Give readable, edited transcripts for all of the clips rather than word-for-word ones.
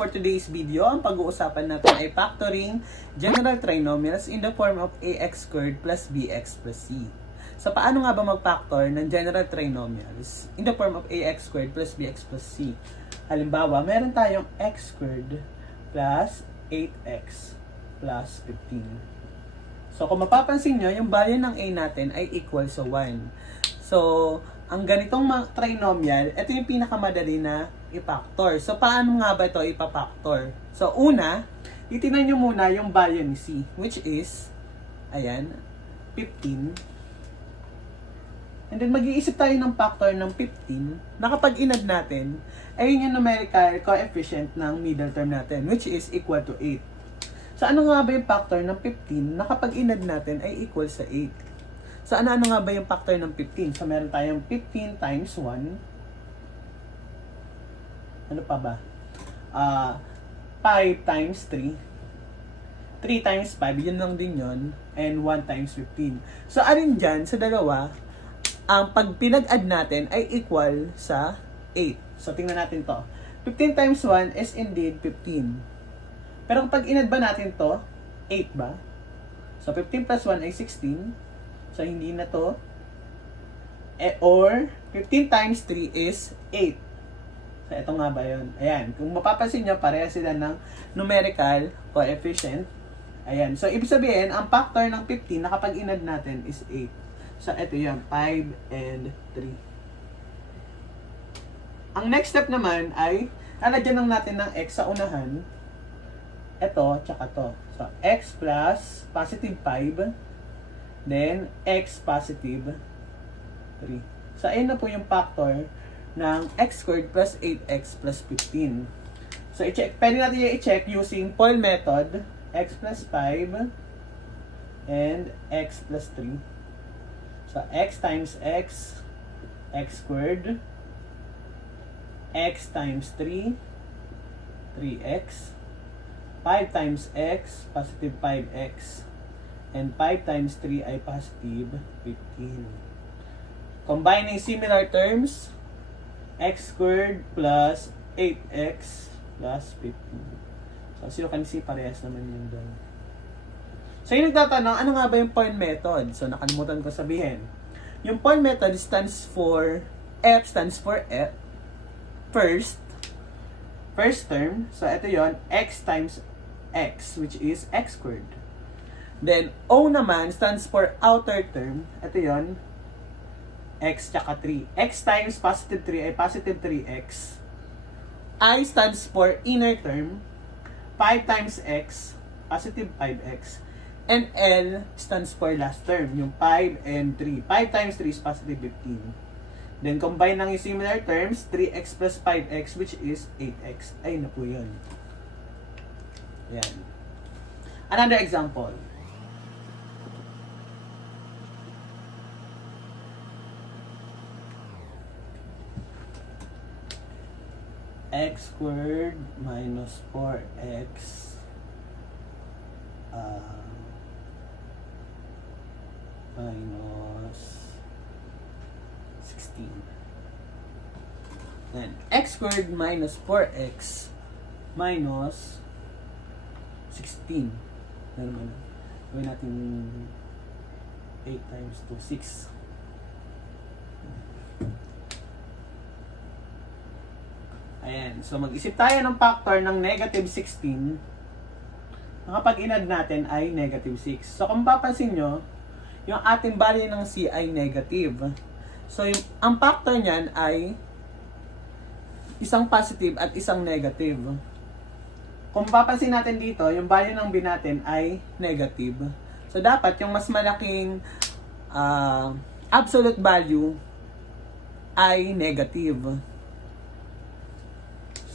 for today's video, ang pag-uusapan natin ay factoring general trinomials in the form of ax squared plus bx plus c. So, paano nga ba mag-factor ng general trinomials in the form of ax squared plus bx plus c? Halimbawa, meron tayong x squared plus 8x plus 15. So, kung mapapansin nyo, yung value ng a natin ay equal sa 1. So, ang ganitong trinomial, ito yung pinakamadali na i-factor. So, paano nga ba ito ipa-factor? So, una, itinan nyo muna yung value ni c, which is, ayan, 15. And then, mag-iisip tayo ng factor ng 15 na kapag inad natin, ayun yung numerical coefficient ng middle term natin, which is equal to 8. So, ano nga ba yung factor ng 15 na kapag inad natin ay equal sa 8? So, ano nga ba yung factor ng 15? So, meron tayong 15 times 1. Ano pa ba? 5 times 3. 3 times 5, yun lang din yun. And 1 times 15. So, alin dyan sa dalawa, ang pag pinag-add natin ay equal sa 8. So, tingnan natin to. 15 times 1 is indeed 15. Pero kapag in-add ba natin to, 8 ba? So, 15 plus 1 ay 16. So, hindi na to. Or, 15 times 3 is 8. So, ito nga ba yun? Ayan. Kung mapapansin nyo, pareha sila ng numerical coefficient. Ayan. So, ibig sabihin, ang factor ng 15 na kapag in-add natin is 8. So, ito yan. 5 and 3. Ang next step naman ay, alagyan lang natin ng x sa unahan. Ito, tsaka to. So, x plus positive 5. Then, x positive 3. So, ayun na po yung factor ng x squared plus 8x plus 15. So, i-check. Pwede natin yung i-check using Paul method. X plus 5 and x plus 3. So, x times x, x squared. X times 3, 3x. 5 times x, positive 5x. And 5 times 3 ay positive 15. Combining similar terms, x squared plus 8x plus 15. So, as you can see, parehas naman yun doon. So, yung nagtatanong, ano nga ba yung point method? So, nakalimutan ko sabihin. Yung point method stands for, F stands for F, first term. So, ito yon x times x, which is x squared. Then, O naman stands for outer term. Ito yon x tsaka 3. X times positive 3 ay positive 3x. I stands for inner term. 5 times x, positive 5x. And L stands for last term, yung 5 and 3. 5 times 3 is positive 15. Then, combine ng yung similar terms, 3x plus 5x, which is 8x. Ayun na po yun. Yan. Another example. X squared minus 4x minus 16. Then, x squared minus 4x minus 16. Ano naman? Gawin natin 8 times 2, 6. Ayan. So, mag-isip tayo ng factor ng negative 16 na kapag in-add natin ay negative 6. So, kung mapapansin nyo, yung ating value ng c ay negative. So, ang factor niyan ay isang positive at isang negative. Kung mapapansin natin dito, yung value ng b natin ay negative. So, dapat yung mas malaking absolute value ay negative.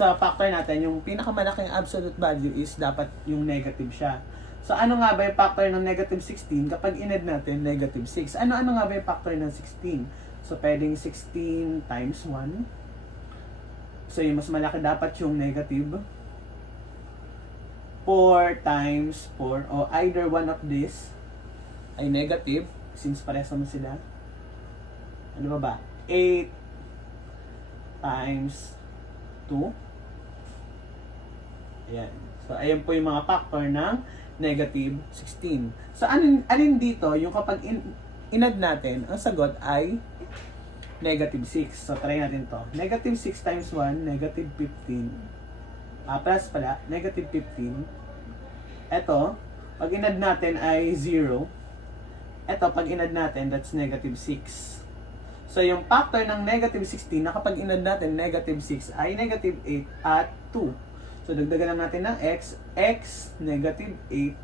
Sa factor natin, yung pinakamalaking absolute value is dapat yung negative siya. So, ano nga ba yung factor ng negative 16 kapag in-add natin negative 6? Ano nga ba yung factor ng 16? So, pwedeng 16 times 1. So, yung mas malaki dapat yung negative. 4 times 4, o either one of this ay negative, since parehas naman sila. Ano ba? 8 times 2. Ayan. So, ayan po yung mga factor ng negative 16. So, alin dito, yung kapag inad natin, ang sagot ay negative 6. So, try natin to. Negative 6 times 1, negative 15. Plus pala, negative 15. Ito, pag inad natin ay 0. Ito, pag inad natin, that's negative 6. So, yung factor ng negative 16 na kapag inad natin negative 6 ay negative 8 at 2. So, dagdagan lang natin ng x negative 8,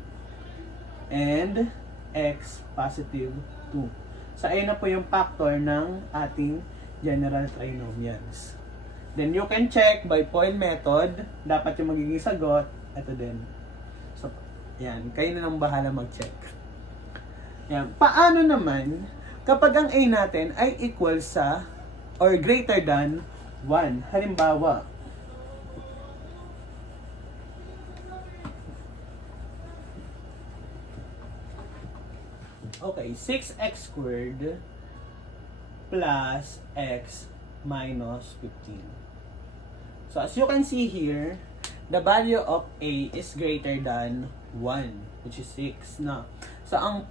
and x positive 2. So, ayun na po yung factor ng ating general trinomials. Then, you can check by point method. Dapat yung magiging sagot, ito din. So, yan. Kayo na lang bahala mag-check. Yan. Paano naman kapag ang a natin ay equal sa or greater than 1? Halimbawa, okay, 6x squared plus x minus 15. So, as you can see here, the value of a is greater than 1, which is 6 na. So, ang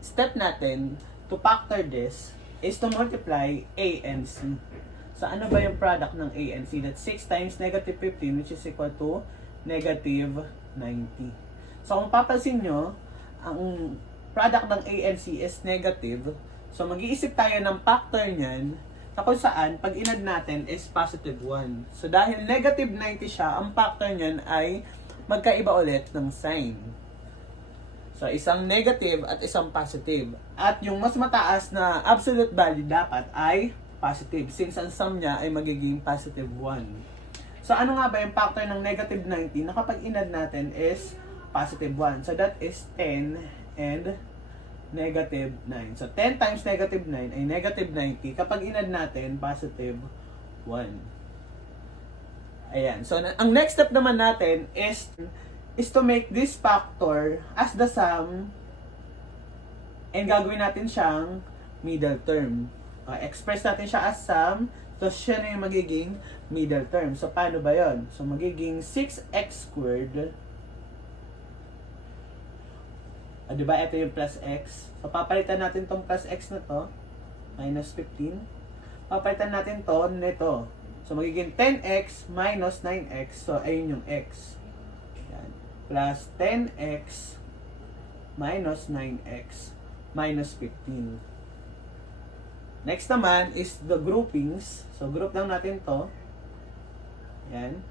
step natin to factor this is to multiply a and c. So, ano ba yung product ng a and c? That's 6 times negative 15, which is equal to negative 90. So, kung papansin nyo, ang product ng a and c is negative. So, mag-iisip tayo ng factor niyan na kung saan, pag inad natin is positive 1. So, dahil negative 90 siya, ang factor niyan ay magkaiba ulit ng sign. So, isang negative at isang positive. At yung mas mataas na absolute value dapat ay positive, since ang sum niya ay magiging positive 1. So, ano nga ba yung factor ng negative 90 na kapag inad natin is positive 1? So, that is 10 and negative 9. So, 10 times negative 9 ay negative 90. Kapag inad natin, positive 1. Ayan. So, ang next step naman natin is to make this factor as the sum, and gagawin natin siyang middle term. Express natin siya as sum, so siya na yung magiging middle term. So, paano ba yon? So, magiging 6x squared. Diba, ito yung plus x. So, papalitan natin tong plus x na to. Minus 15. Papalitan natin to nito. So, magiging 10x minus 9x. So, ayun yung x. Yan. Plus 10x minus 9x minus 15. Next naman is the groupings. So, group lang natin to. Yan.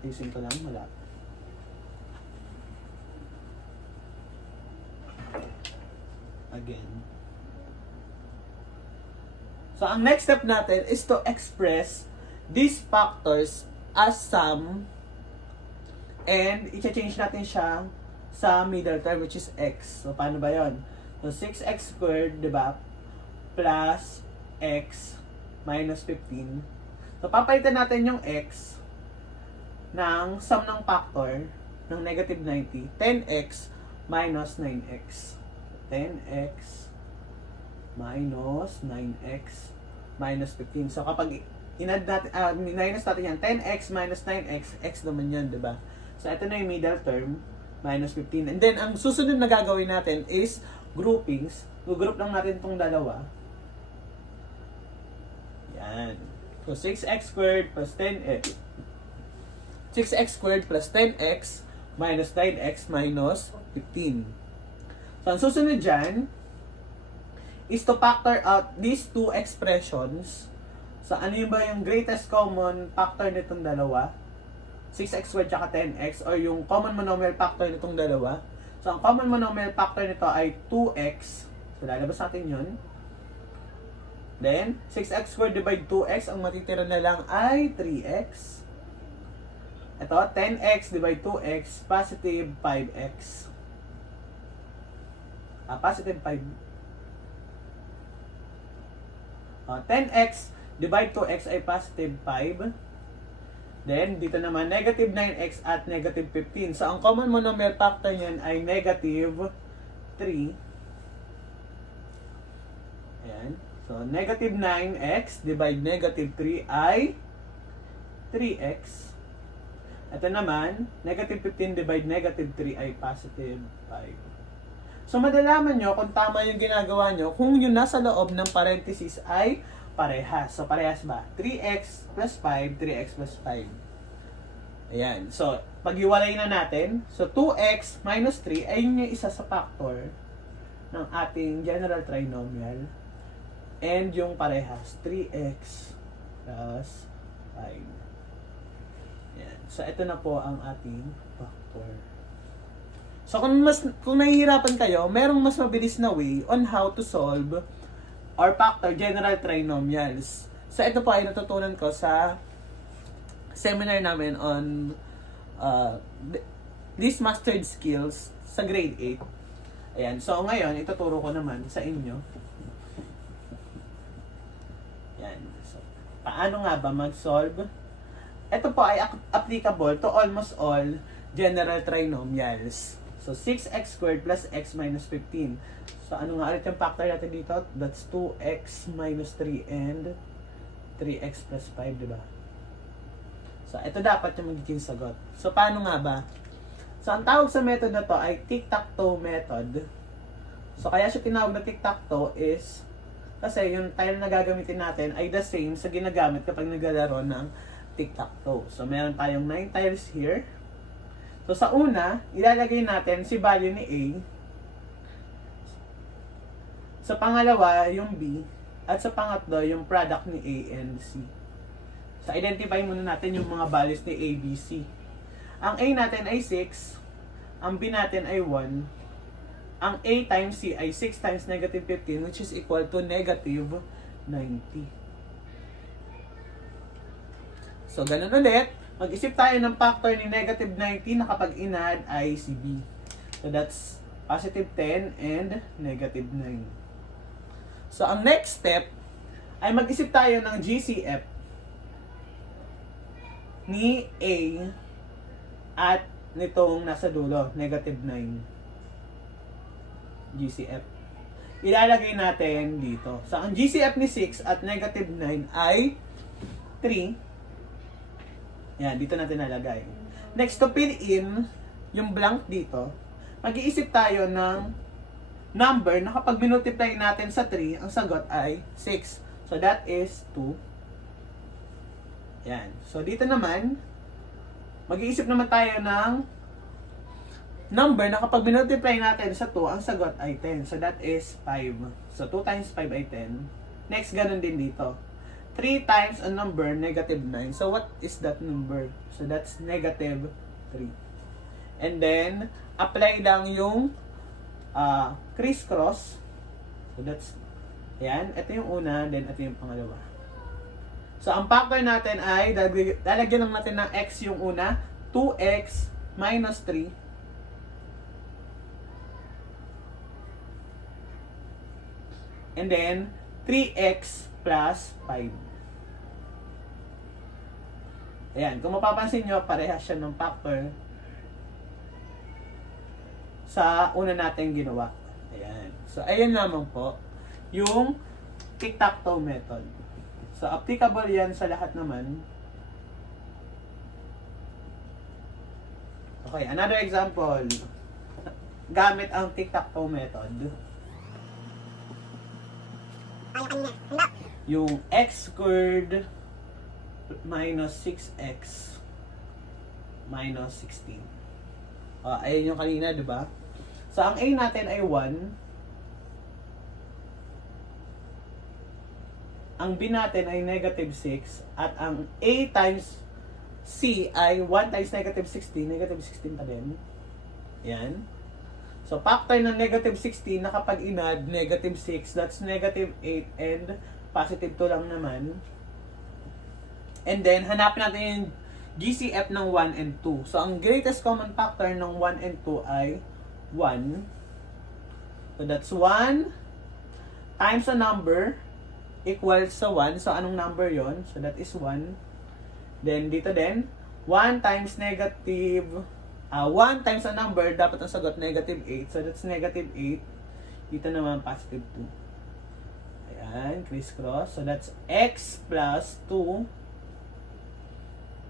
Ayusin ko lang. Wala. Again. So, ang next step natin is to express these factors as sum, and i-change natin siya sa middle term, which is x. So, paano ba yon? So, 6x squared, diba? Plus x minus 15. So, papalitan natin yung x ng sum ng factor ng negative 90, 10x minus 9x. 10x minus 9x minus 15. So, kapag inad natin, minus natin yan, 10x minus 9x, x naman yan, diba? So, ito na yung middle term, minus 15. And then, ang susunod na gagawin natin is groupings. Group lang natin itong dalawa. Yan. So, 6x squared plus 10x. 6x squared plus 10x minus 9x minus 15. So, ang susunod dyan is to factor out these two expressions. So, ano yung ba yung greatest common factor nitong dalawa? 6x squared tsaka 10x, or yung common monomial factor nitong dalawa. So, ang common monomial factor nito ay 2x. So, lalabas natin yun. Then, 6x squared divide 2x, ang matitira na lang ay 3x. Ito, 10x divide 2x, positive 5x. Positive 5. 10x divide 2x ay positive 5. Then, dito naman, negative 9x at negative 15. So, ang common monomial factor niyan ay negative 3. Ayan. So, negative 9x divide negative 3 ay 3x. Ito naman, negative 15 divide negative 3 ay positive 5. So, madalaman nyo kung tama yung ginagawa nyo kung yung nasa loob ng parenthesis ay parehas. So, parehas ba? 3x plus 5, 3x plus 5. Ayan. So, pag-iwalay na natin. So, 2x minus 3 ay yun yung isa sa factor ng ating general trinomial. And yung parehas, 3x plus 5. Ayan. So, ito na po ang ating factor. So, kung nahihirapan kayo, merong mas mabilis na way on how to solve or factor general trinomials. So, ito po ay natutunan ko sa seminar namin on these mastered skills sa grade 8. Ayan. So, ngayon, ituturo ko naman sa inyo. Ayan. So, paano nga ba mag-solve? Ito po ay applicable to almost all general trinomials. So, 6x squared plus x minus 15. So, ano nga ulit yung factor natin dito? That's 2x minus 3 and 3x plus 5, diba? So, ito dapat yung magiging sagot. So, paano nga ba? So, ang tawag sa method na to ay Tic-Tac-Toe method. So, kaya siya tinawag na Tic-Tac-Toe is kasi yung tile na gagamitin natin ay the same sa ginagamit kapag naglalaro ng Tic-Tac-Toe. So, meron tayong 9 tiles here. So, sa una, ilalagay natin si value ni A. Sa pangalawa, yung B. At sa pangatlo, yung product ni A and C. So, identify muna natin yung mga values ni A, B, C. Ang A natin ay 6. Ang B natin ay 1. Ang A times C ay 6 times negative 15, which is equal to negative 90. So, ganun ulit. Mag-isip tayo ng factor ni negative 90 na kapag in-add ay si B. So, that's positive 10 and negative 9. So, ang next step ay mag-isip tayo ng GCF ni A at nitong nasa dulo, negative 9. GCF. Ilalagay natin dito. So, ang GCF ni 6 at negative 9 ay 3. Yan, dito natin nalagay. Next, to fill in yung blank dito, mag-iisip tayo ng number na kapag minultiply natin sa 3, ang sagot ay 6. So, that is 2. Yan. So, dito naman, mag-iisip naman tayo ng number na kapag minultiply natin sa 2, ang sagot ay 10. So, that is 5. So, 2 times 5 ay 10. Next, ganun din dito. 3 times a number, negative 9. So, what is that number? So, that's negative 3. And then, apply lang yung crisscross. So, that's, yan. Ito yung una, then ito yung pangalawa. So, ang factor natin ay, lalagyan lang natin ng x yung una. 2x minus 3. And then, 3x plus 5. Ayan, kung mapapansin nyo, parehas siya ng factor sa una natin ginawa. Ayan. So, ayan lamang po yung Tic-Tac-Toe method. So, applicable yan sa lahat naman. Okay, another example. Gamit ang Tic-Tac-Toe method. Yung x squared minus 6x minus 16. Ayan yung kanina, di ba? So, ang a natin ay 1. Ang b natin ay negative 6. At ang a times c ay 1 times negative 16. Negative 16 pa din. Ayan. So, factor ng negative 16 na kapag in-add, negative 6, that's negative 8 and positive 2 lang naman. And then, hanapin natin yung GCF ng 1 and 2. So, ang greatest common factor ng 1 and 2 ay 1. So, that's 1 times a number equals sa 1. So, anong number yon? So, that is 1. Then, dito din, 1 times negative, 1 times a number, dapat ang sagot negative 8. So, that's negative 8. Dito naman, positive 2. Ayan, crisscross. So, that's x plus 2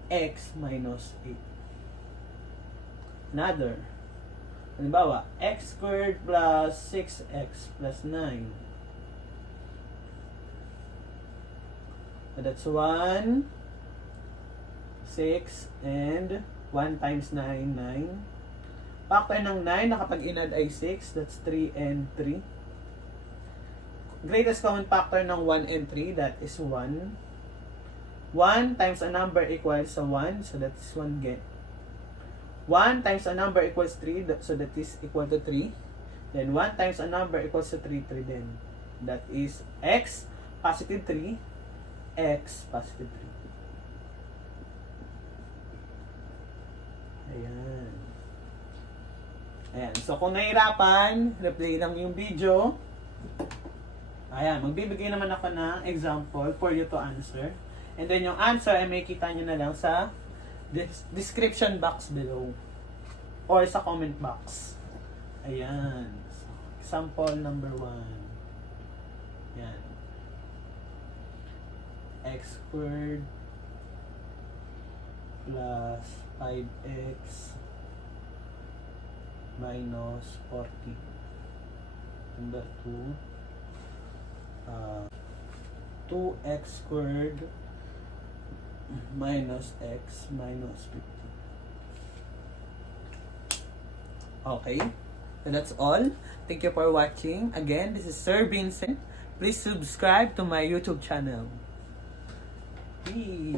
x minus 8. another. Halimbawa, x squared plus 6x plus 9. So that's 1, 6, and 1 times 9, 9. Factor ng 9 na kapag inad ay 6, that's 3 and 3. Greatest common factor ng 1 and 3, that is 1. 1 times a number equals sa 1, so that is 1 get. 1 times a number equals 3, so that is equal to 3. Then 1 times a number equals to 3, 3 then. That is x, positive 3, x, positive 3. Ayan. Ayan. So, kung nahirapan, replay lang yung video. Ayan. Magbibigay naman ako ng example for you to answer. And then, yung answer ay may kita nyo na lang sa description box below. Or sa comment box. Ayan. So, example number 1. Ayan. X squared plus 5x minus 40. Number 2, 2x squared minus x minus 50. Okay, so that's all. Thank you for watching. Again, this is Sir Vincent. Please subscribe to my YouTube channel. Whee!